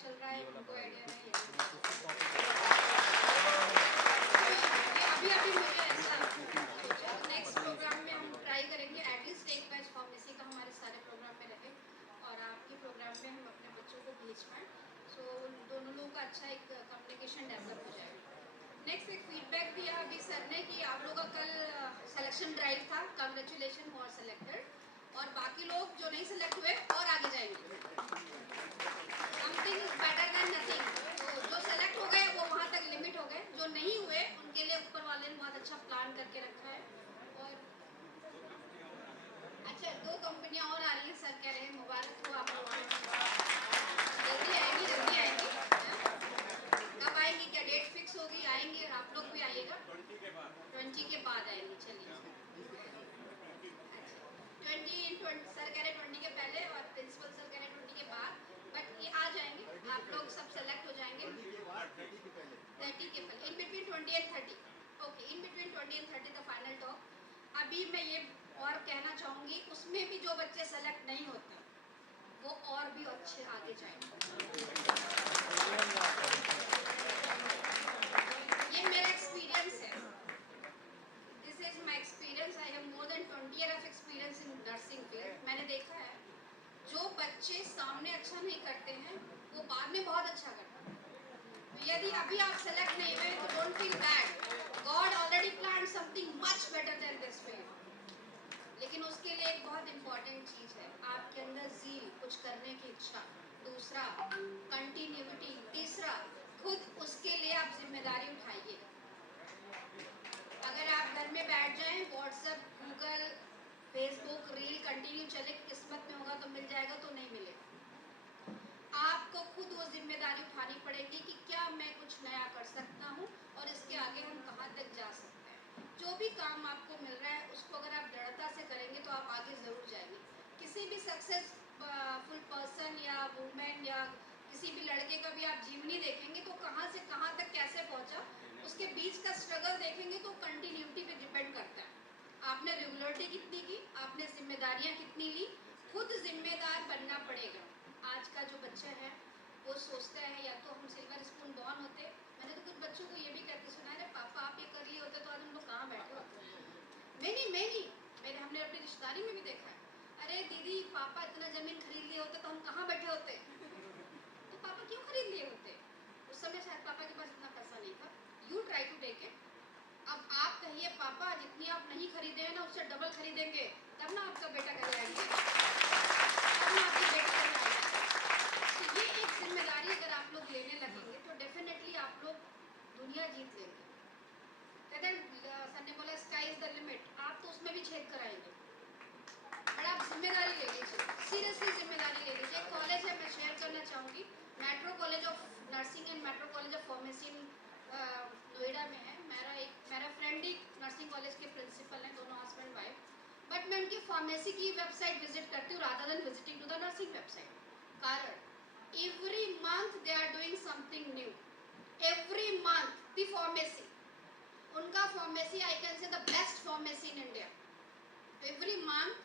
चल रहा है उनको आइडिया नहीं है। अभी अभी मुझे ऐसा सोचा नेक्स्ट प्रोग्राम में हम ट्राई करेंगे एटलीस्ट एक बैच फार्मेसी का हमारे सारे प्रोग्राम में रहे और आपके प्रोग्राम में हम अपने बच्चों को भेज पाएँ, सो दोनों लोगों का अच्छा एक कम्युनिकेशन डेवलप हो जाएगा। नेक्स्ट एक फीडबैक दिया अभी सर ने कि आप लोगों का कल सिलेक्शन ड्राइव था, कंग्रेचुलेशन फॉर सेलेक्टेड, और बाकी लोग जो नहीं सेलेक्ट हुए और आगे जाएंगे, समथिंग बेटर देन नथिंग। तो जो सेलेक्ट हो गए वो वहाँ तक लिमिट हो गए, जो नहीं हुए उनके लिए ऊपर वाले ने बहुत अच्छा प्लान करके रखा है। और अच्छा 2 कंपनियाँ और आ रही हैं, सर कह रहे हैं मुबारक हो आप लोगों को, जल्दी आएंगी जल्दी आएंगी। कब आएंगी, क्या डेट फिक्स होगी? आएंगे और आप लोग भी आइएगा 20 के बाद आएंगे। चलिए 20 सर कह रहे 20 के पहले और प्रिंसिपल सर कह रहे 20 के बाद, बट ये आ जाएंगे, आप लोग सब सेलेक्ट हो जाएंगे 30 के पहले, in between 20 and 30। Okay, in between 20 and 30 the final talk. अभी मैं ये और कहना चाहूँगी, उसमें भी जो बच्चे सेलेक्ट नहीं होते वो और भी अच्छे आगे जाएंगे। ये मेरा एक्सपीरियंस है, this is my experience. I have more than 20 year of experience in nursing field. मैंने देखा है जो बच्चे सामने अच्छा नहीं करते हैं वो बाद में बहुत अच्छा करते हैं। तो यदि अभी आप सेलेक्ट नहीं हुए तो don't feel bad, God already planned something much better than this for you. लेकिन उसके लिए एक बहुत इंपॉर्टेंट चीज़ है, आपके अंदर ज़ील, कुछ करने की इच्छा, दूसरा कंटिन्यूटी, तीसरा खुद उसके लिए आप जिम्मेदारी उठाइए। अगर आप घर में बैठ जाएं, WhatsApp, Google, Facebook, reel continue चले, किस्मत में होगा तो मिल जाएगा, तो नहीं मिलेगा। आपको खुद वो जिम्मेदारी उठानी पड़ेगी कि क्या मैं कुछ नया कर सकता हूँ और इसके आगे हम कहाँ तक जा सकते हैं। जो भी काम आपको मिल रहा है उसको अगर आप दृढ़ता से करेंगे तो आप आगे ज़रूर जाएंगे। किसी भी सक्सेसफुल पर्सन या वुमेन या किसी भी लड़के का भी आप जीवनी देखेंगे तो कहाँ से कहाँ तक कैसे पहुँचा, उसके बीच का स्ट्रगल देखेंगे तो कंटिन्यूटी पे डिपेंड करता है। आपने रेगुलरिटी कितनी की, आपने जिम्मेदारियाँ कितनी ली, खुद जिम्मेदार बनना पड़ेगा। आज का जो बच्चा है वो सोचता है या तो हम सिल्वर स्पून बॉर्न होते। मैंने तो कुछ बच्चों को ये भी कहते सुना है, पापा आप ये कर लिए होते तो आज हम लोग कहाँ बैठे होते। मैं नहीं, हमने अपनी रिश्तेदारी में भी देखा है, अरे दीदी पापा इतना ज़मीन खरीद लिए होते तो हम कहाँ बैठे होते। तो पापा क्यों खरीद लिए होते? उस समय शायद पापा के पास इतना पैसा नहीं था। You try to take it. अब आप कहिए पापा जितनी आप नहीं खरीदे हैं ना उससे डबल खरीदेंगे, तब ना आपका बेटा घर आएंगे, तब ना आपकी बेटी घर आएगी। तो ये एक जिम्मेदारी अगर आप लोग लेने लगेंगे तो डेफिनेटली आप लोग दुनिया जीत लेंगे। कहते हैं सर ने बोला स्काई इज द लिमिट, आप तो उसमें भी छेद कराएंगे, बट आप जिम्मेदारी ले लीजिए, सीरियसली जिम्मेदारी ले लीजिए। कॉलेज है, मैं शेयर करना चाहूँगी, metro college of nursing and metro college of pharmacy Noida में है। मेरा फ्रेंड ही नर्सिंग कॉलेज के प्रिंसिपल हैं, दोनों हस्बैंड वाइफ, बट मैं उनकी फार्मेसी की वेबसाइट विजिट करती हूँ rather than visiting to the nursing website. कारण every month they are doing something new, every month the pharmacy, उनका pharmacy I can say the best pharmacy in India, every month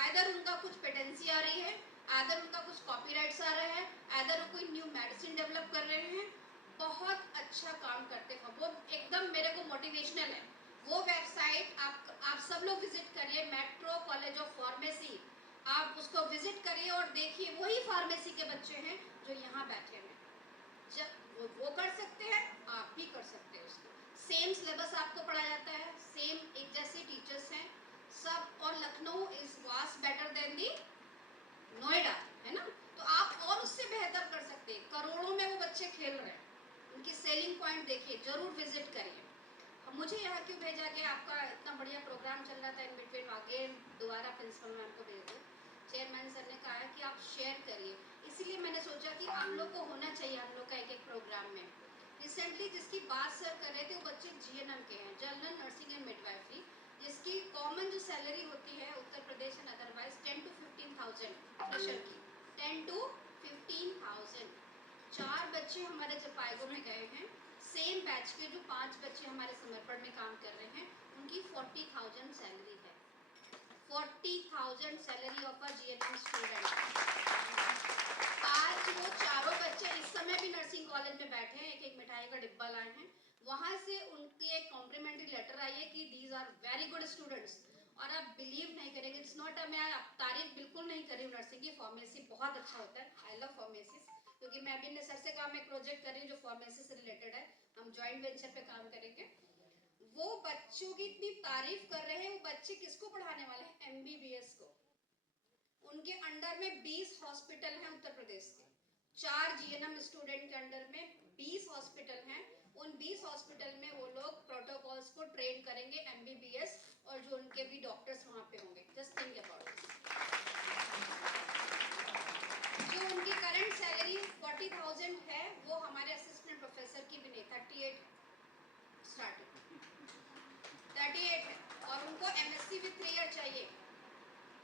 either उनका कुछ patency आ रही है, either उनका कुछ copyrights आ रहा है, either वो कोई न्यू मेडिसिन डेवलप कर रहे हैं, बहुत अच्छा काम करते हैं वो, एकदम मेरे को मोटिवेशनल है वो वेबसाइट। आप सब लोग विजिट करिए, मेट्रो कॉलेज ऑफ फार्मेसी, आप उसको विजिट करिए और देखिए वही फार्मेसी के बच्चे हैं जो यहाँ बैठे हैं। जब वो कर सकते हैं आप भी कर सकते हैं उसको, सेम सिलेबस आपको पढ़ाया जाता है, सेम एक जैसे टीचर्स हैं सब, और Lucknow is vast better than the Noida, है ना। तो आप और उससे बेहतर कर सकते हैं, करोड़ों में वो बच्चे खेल रहे हैं, उनकी सेलिंग पॉइंट देखिए, जरूर विजिट करिए। मुझे यहाँ क्यों भेजा गया, आपका इतना बढ़िया प्रोग्राम चल रहा था, इन बिटवीन अगेन दोबारा प्रिंसिपल मैम को भेज दो, चेयरमैन सर ने कहा है कि आप शेयर करिए, इसीलिए मैंने सोचा कि आप लोग को होना चाहिए हम लोग का एक प्रोग्राम में। रिसेंटली जिसकी बात सर कर रहे थे वो बच्चे GNM के हैं, जनरल नर्सिंग एंड मिडवाइफरी, जिसकी कॉमन जो सैलरी होती है Uttar Pradesh and otherwise 10 to 15,000 fresher की, 10 to 15,000। 4 बच्चे हमारे जपाएगो में गए हैं, सेम बैच के जो 5 बच्चे हमारे समर्पण में काम कर रहे हैं, उनकी 40,000 सैलरी है, 40,000 salary of a GNM student. आज वो चारों बच्चे इस समय वहाँ से उनकी एक कॉम्प्लीमेंट्री लेटर आई है कि these are very good students. और आप बिलीव नहीं करेंगे, इट्स नॉट मैं तारीफ बिल्कुल नहीं कर रही हूँ नर्सिंग की, फार्मेसी बहुत अच्छा होता है, आई लव फार्मेसी, क्योंकि मैं अभी सर से काम एक प्रोजेक्ट कर रही हूँ जो फार्मेसी से रिलेटेड है, हम जॉइंट वेंचर पे काम करेंगे। वो बच्चों की इतनी तारीफ कर रहे हैं, वो बच्चे किसको पढ़ाने वाले हैं? एमबीबीएस को। उनके अंडर में 20 हॉस्पिटल हैं उत्तर प्रदेश के, 4 जीएनएम स्टूडेंट के अंडर में 20 हॉस्पिटल हैं। उन 20 हॉस्पिटल में वो लोग प्रोटोकॉल्स को ट्रेन करेंगे एमबीबीएस, और जो उनके भी डॉक्टर्स वहां पे होंगे। Just think about this. जो उनकी करंट सैलरी 40,000 है, वो हमारे असिस्टेंट प्रोफेसर की भी नहीं, 38 स्टार्टिंग 38 है, और उनको एमएससी विद 3 ईयर चाहिए।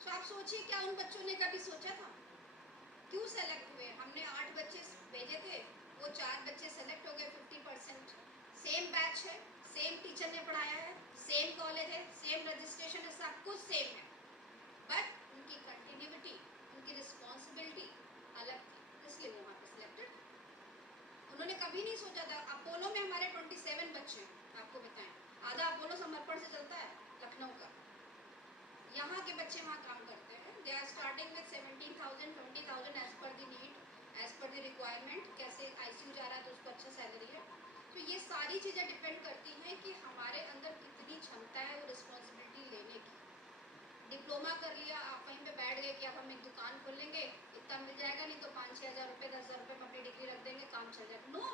तो आप सोचिए, क्या उन बच्चों ने कभी सोचा था? क्यों सेलेक्ट हुए? हमने 8 बच्चे भेजे थे, वो 4 बच्चे सेलेक्ट हो गए, 50%। सेम बैच है, सेम टीचर ने पढ़ाया है, सेम कॉलेज है, सेम रजिस्ट्रेशन है, सब कुछ सेम है, बट उनकी कंटिन्यूटी, उनकी रिस्पॉन्सिबिलिटी अलग थी, इसलिए वो वहाँ पे सिलेक्टेड। उन्होंने कभी नहीं सोचा था। अपोलो में हमारे 27 बच्चे हैं, आपको बताएं, आधा अपोलो समर्पण से चलता है, लखनऊ का। यहाँ के बच्चे वहाँ काम करते हैं। They are starting with 17,000 20,000 as per the need, as per the requirement. कैसे आईसीयू जा रहा है तो उसको अच्छा सैलरी है। तो ये सारी चीज़ें डिपेंड करती हैं कि हमारे अंदर कितनी क्षमता है वो रिस्पॉन्सिबिलिटी लेने की। डिप्लोमा कर लिया, आप वहीं पे बैठ गए कि अब हम एक दुकान खोल लेंगे, इतना मिल जाएगा, नहीं तो 5-6 हज़ार रुपये 10 हज़ार रुपये में अपनी डिग्री रख देंगे, काम चल जाएगा। No,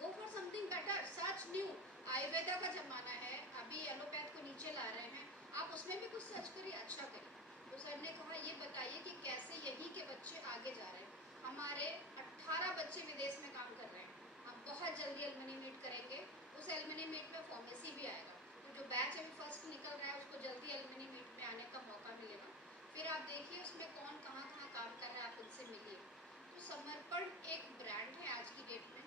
go for something better, search new. Ayurveda का जमाना है, अभी एलोपैथ को नीचे ला रहे हैं, आप उसमें भी कुछ सर्च करिए, अच्छा करिए। तो सर ने कहा ये बताइए कि कैसे यही के बच्चे आगे जा रहे हैं। हमारे 18 बच्चे विदेश में काम कर रहे हैं, हम बहुत जल्दी एलुमनी मीट करेंगे, उस एलुमनी मीट में फार्मेसी भी आएगा। तो जो बैच अभी फर्स्ट निकल रहा है उसको जल्दी एलुमनी मीट में आने का मौका मिलेगा। फिर आप देखिए उसमें कौन कहाँ कहाँ काम कर रहा है, आप उनसे मिलिए। तो समर्पण एक ब्रांड है आज की डेट में।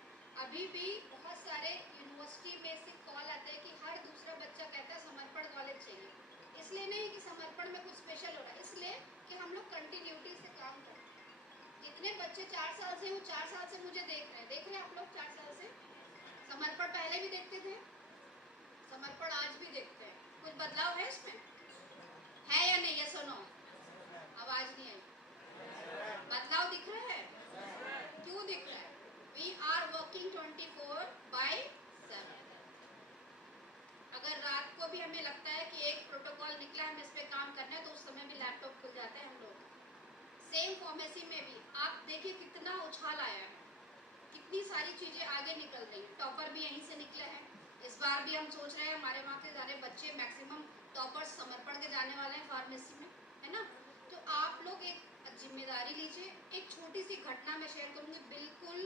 अभी भी बहुत सारे यूनिवर्सिटी में से कॉल आता है कि हर दूसरा बच्चा कहता है समर्पण कॉलेज चाहिए। इसलिए नहीं कि समर्पण में कुछ स्पेशल हो रहा है, इसलिए कि हम लोग कंटिन्यूटी से काम करते हैं। जितने बच्चे 4 साल से, वो 4 साल से मुझे देख रहे हैं आप लोग 4 साल से। समर्पण पहले भी देखते थे, समर्पण आज भी देखते हैं। कुछ बदलाव है इसमें? है या नहीं? यस और नो? आवाज नहीं आई। बदलाव दिख रहा है? क्यों दिख रहा है? We are working 24/7। अगर रात को भी हमें लगता है कि एक प्रोटोकॉल निकला है, हम इस पे काम करना है, तो उस समय भी लैपटॉप खुल जाते हैं हम लोग। सेम फार्मेसी में भी आप देखिए कितना उछाल आया है, कितनी सारी चीजें आगे निकल रही हैं। टॉपर भी यहीं से निकले हैं। इस बार भी हम सोच रहे हैं हमारे वहाँ के सारे बच्चे मैक्सिमम टॉपर्स समर्पण के जाने वाले हैं फार्मेसी में, है ना? तो आप लोग एक जिम्मेदारी लीजिए। एक छोटी सी घटना मैं शेयर करूँगी, बिल्कुल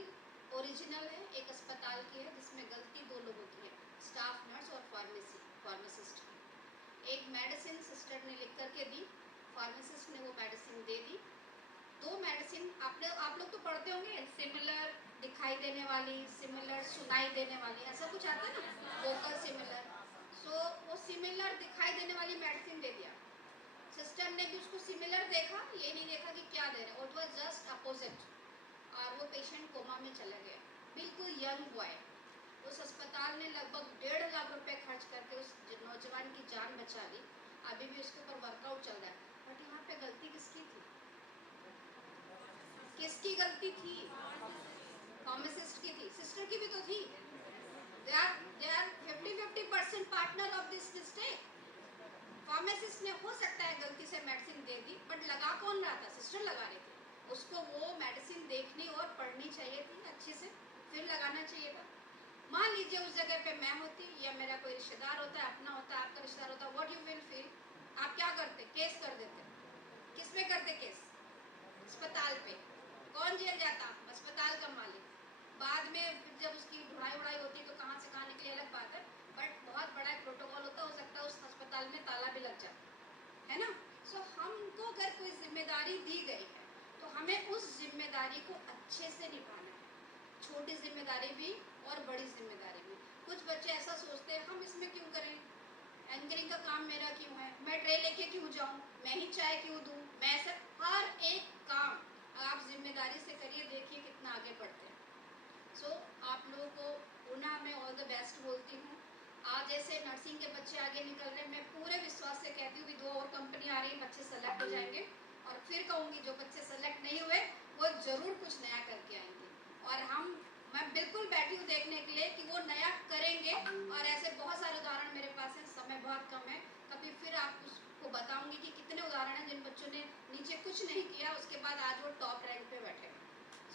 ओरिजिनल है, एक अस्पताल की है जिसमें गलती 2 लोगों की है, स्टाफ नर्स और फार्मासिस्ट की। एक मेडिसिन सिस्टर ने लिख करके दी, फार्मासिस्ट ने वो मेडिसिन दे दी। 2 मेडिसिन आप लोग तो पढ़ते होंगे, सिमिलर दिखाई देने वाली, सिमिलर सुनाई देने वाली, ऐसा कुछ आता है ना, वोकल सिमिलर। सो वो सिमिलर दिखाई देने वाली मेडिसिन दे दिया। सिस्टर ने भी उसको सिमिलर देखा, ये नहीं देखा कि क्या दे रहे हैं, इट वाज जस्ट अपोजिट, और वो पेशेंट कोमा में चला गया, बिल्कुल यंग बॉय। उस अस्पताल ने लगभग 1.5 लाख रुपए खर्च करके उस नौजवान की जान बचा ली। अभी भी उसके ऊपर वर्कआउट चल रहा है। बट यहाँ पे गलती किसकी थी? किसकी गलती थी? फार्मासिस्ट की थी, सिस्टर की भी तो थी। they are 50-50% partner of this mistake. Pharmacist ने हो सकता है गलती से मेडिसिन दे दी, बट लगा कौन रहा था? सिस्टर लगा रही थी। उसको वो मेडिसिन देखनी और पढ़नी चाहिए थी अच्छे से, फिर लगाना चाहिए था। मान लीजिए उस जगह पे मैं होती या मेरा कोई रिश्तेदार होता है, अपना होता है, आपका रिश्तेदार होता, व्हाट यू विल फील? आप क्या करते? केस कर देते। किस पे करते केस? अस्पताल पे। कौन जेल जाता? अस्पताल का मालिक। बाद में जब उसकी ढुड़ाई उड़ाई होती है तो कहाँ से कहाँ निकली अलग बात है, बट बहुत बड़ा एक प्रोटोकॉल होता है, हो सकता है उस अस्पताल में ताला भी लग जाए, है ना? सो हमको अगर कोई जिम्मेदारी दी गई है तो हमें उस जिम्मेदारी को अच्छे से निभाना है, छोटी जिम्मेदारी भी और बड़ी जिम्मेदारी भी। कुछ बच्चे ऐसा सोचते हैं हम इसमें क्यों करें, एंकरिंग का काम मेरा क्यों है, मैं ट्रे लेके क्यों जाऊं, मैं ही चाय क्यों दूं, मैं ऐसा। हर एक काम आप जिम्मेदारी से करिए, देखिए कितना आगे बढ़ते हैं। सो आप लोगों को पुनः मैं ऑल द बेस्ट बोलती हूँ। हो जाएंगे। और फिर कहूँगी जो बच्चे सेलेक्ट नहीं हुए वो ज़रूर कुछ नया करके आएंगे। और मैं बिल्कुल बैठी हूँ देखने के लिए कि वो नया करेंगे। और ऐसे बहुत सारे उदाहरण मेरे पास हैं, समय बहुत कम है, कभी फिर आपको बताऊंगी कि कितने उदाहरण हैं जिन बच्चों ने नीचे कुछ नहीं किया, उसके बाद आज वो टॉप रैंक पे बैठे।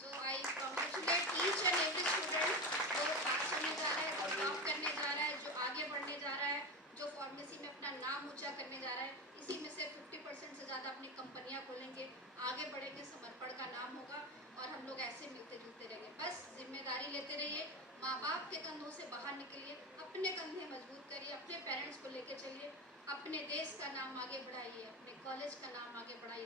So I congratulate each and every student जो पास होने जा रहा है, जो टॉप करने जा रहा है, जो आगे बढ़ने जा रहा है, जो फार्मेसी में अपना नाम ऊंचा करने जा रहा है। इसी में से 50% से ज़्यादा अपनी कंपनियां खोलेंगे, आगे बढ़ेंगे, समर्पण का नाम होगा और हम लोग ऐसे मिलते जुलते रहेंगे। बस जिम्मेदारी लेते रहिए, माँ बाप के कंधों से बाहर निकलिए, अपने कंधे मजबूत करिए, अपने पेरेंट्स को लेकर चलिए, अपने देश का नाम आगे बढ़ाइए, अपने कॉलेज का नाम आगे बढ़ाइए।